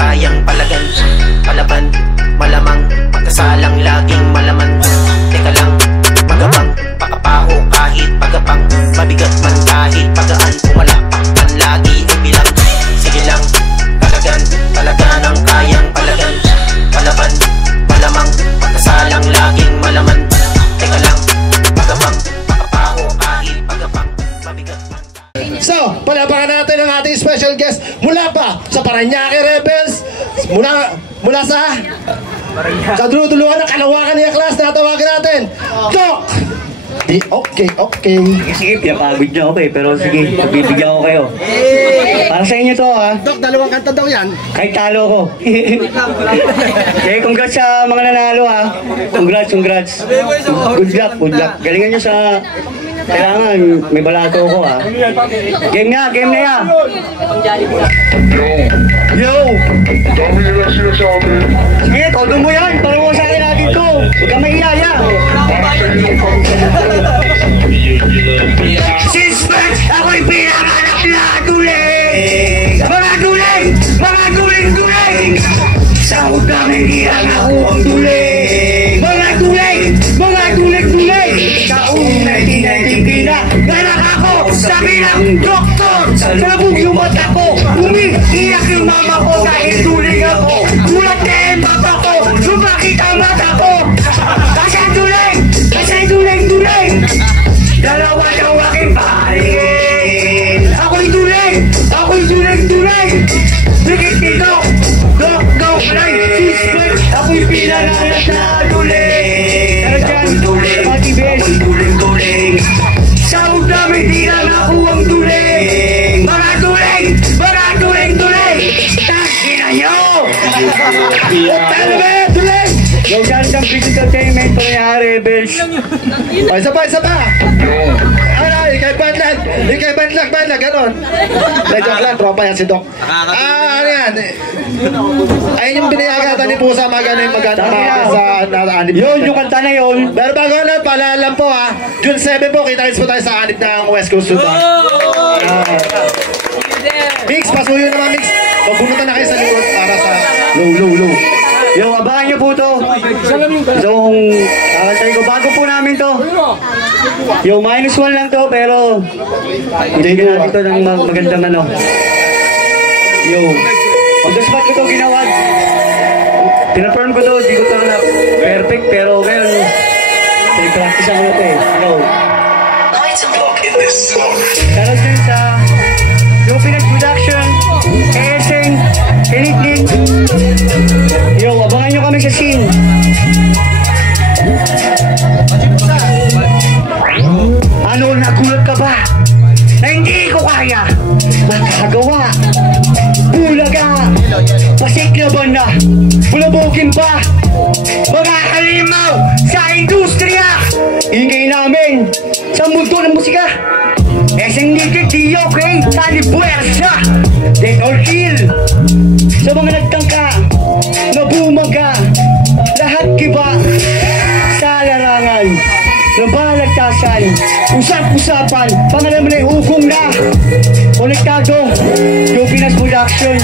kayang palagan, palaban, malamang, pagkasalang laging malaman. Teka lang, magabang, pakapaho kahit pagapang, mabigat man kahit pagaan, pumalakpakan lagi ibilang. Sige lang, talagan, talaga ng kayang palagan, palaban, malamang, pagkasalang laging malaman. Teka lang, magabang, pakapaho kahit pagapang, mabigat man. So, palapakan natin ang ating special guest mula pa sa Parañaque Rebels, mula sa kadululuhan ng Kalawakan niya class na tawagan natin, Doc! Okay. Sige, pinapagod niyo ako pero sige, bibigyan ko kayo. Para sa inyo to ha. Doc, dalawang kanta daw yan. Kahit talo ko. Okay, congrats sa mga nanalo ha. Congrats. Good luck. Galingan nyo sa... Kailangan, may balato ko ha. Game na ya. Yo! Dami nila sinasabi. Sige, todo mo yan. Para mo sa akin natin to. Huwag kang mahiyaya. Since birth, ako'y pinanganak na tuling. Mga tuling. Sahod kami hirang ako ang tuling. Mga tuling. Taong 1993 na ganak ako sa bilang doktor. Sabog yung mata ko. Umiiyak yung mama ko dahil tuling ako. Gulat na yung papa ko. Sumakit ang mata ko. Kasi tuling. Dalawa daw aking pahalin. Ako'y tuling. Bigit nito. Go fly. Siswitch. Ako'y pinangalat na tuling. Tuling. Sahod namin di na nakuha ang tuling. Mga tuling. Tangina nyo. Tuling. Yung gandang big entertainment po niya, Rebels. Isa pa. Ikay bandlag, ganon. Joke lang, tropa yan si Doc. Ano yan? Ayun yung binayagatan ni Pusa, magana sa anib. Yung kanta na yun. Pero bago na, palalam po ha. June 7 po, kita-kits po tayo sa anib ng West Coast Suda. Mix, pasuyo naman Mix. Magbunutan na kayo sa likod para sa low. Yo, abangan nyo po to. Yung kakantay ko. Bago po namin to. Yo, -1 lang to, pero hindi ka natin to ng magandang ano. Yo, on the spot ko to ginawa. Pinaperm ko to, di ko to na perfect, pero ngayon, practice ako na to eh. Yo. Shoutout din sa Lupinag Production, ASN, Elite. Yo, abangan nyo kami sa scene. Ano, nagulat ka ba? Na hindi ko kaya magagawa. Bulaga, pasiklaban na, bulabugin pa, mga kalimaw sa industriya. Ingay namin sa mundo ng musika. SNDK, okay, Tani Buersa, Dead or Kill. Sa mga nagtangka, nabumaga, lahat kiba sa larangan, nabalagtasan, usap-usapan, pangalan mo na hugong na, konektado, Lupinag Production.